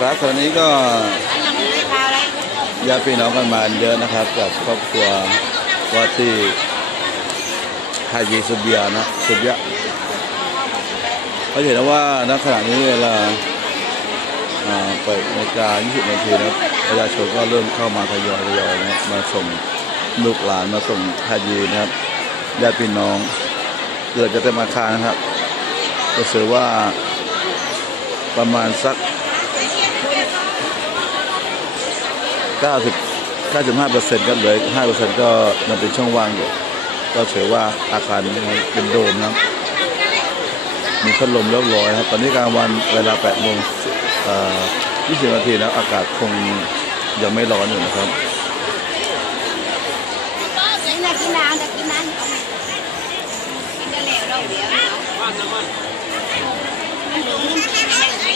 ครับตอนนี้ก็ญาติพี่น้องกันมาเยอะนะครับกับครอบครัวว่าที่ฮายีสุบียนะสุบียเขาเห็นแล้วว่าณขณะนี้เวลาเปิดนาฬิกา20นาทีนะประชาชนก็เริ่มเข้ามาทยอยทยอยนะมาส่งลูกหลานมาส่งฮายีนะครับญาติพี่น้องเกิดจะเต็มอาคารนะครับก็สือว่าประมาณสัก 90 95เปอร์เซ็นต์ก็เหลือ5เปอร์เซ็นต์ก็ยังเป็นช่องว่างอยู่ ก็ถือว่าอาคารเป็นโดมนะมีพัดลมเรียบร้อยครับ ตอนนี้กลางวันเวลา8โมงเอ่อ20 นาทีแล้วอากาศคงยังไม่ร้อนอยู่นะครับนี่นะกินน้ำจะกินน้ำกินได้แล้วเราเดี๋ยว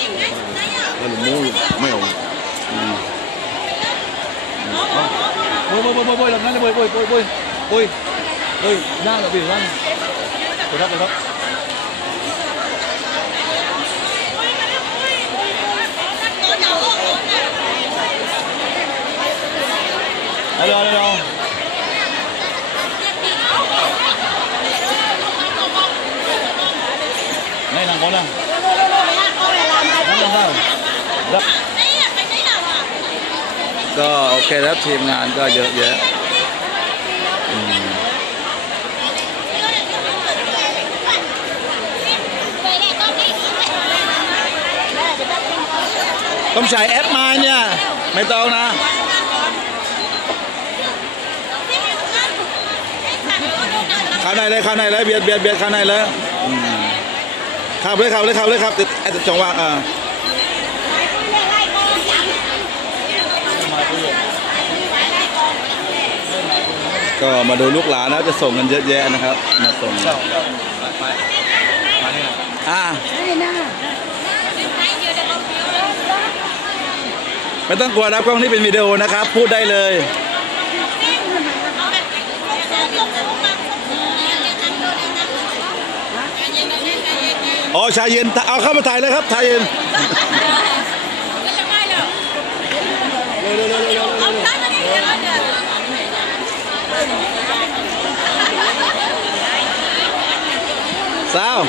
มันหลงมันกินได้ไงแล้วมูไม่ออกอืมโอ้ยโอ้ยโอ้ยโอ้ยโอ้ยลำนั้นเลยโอ้ยโอ้ยโอ้ยโอ้ยโอ้ยโอ้ยย่างเราไปย่างกดรับกดรับเอาเร็วเร็วเร็วไม่นั่งก่อนนะนั่งก่อนรับก็โอเคแล้วทีมงานก็เยอะแยะต้องใช้แอปมาเนี่ย ไม่ต้องนะข้าในเลยข้าในเลยเบียดเบียดเบียดข้าในเลยข้าเลยข้าเลยข้าเลยครับติดจังหวะอ่า ก็มาดูลูกหลานนะจะส่งกันเยอะแยะนะครับ มาส่งอ่าไม่ต้องกลัวนะกล้องนี้เป็นวิดีโอนะครับ พูดได้เลยอ๋อชายเย็นเอาเข้ามาถ่ายเลยครับชายเย็น tal.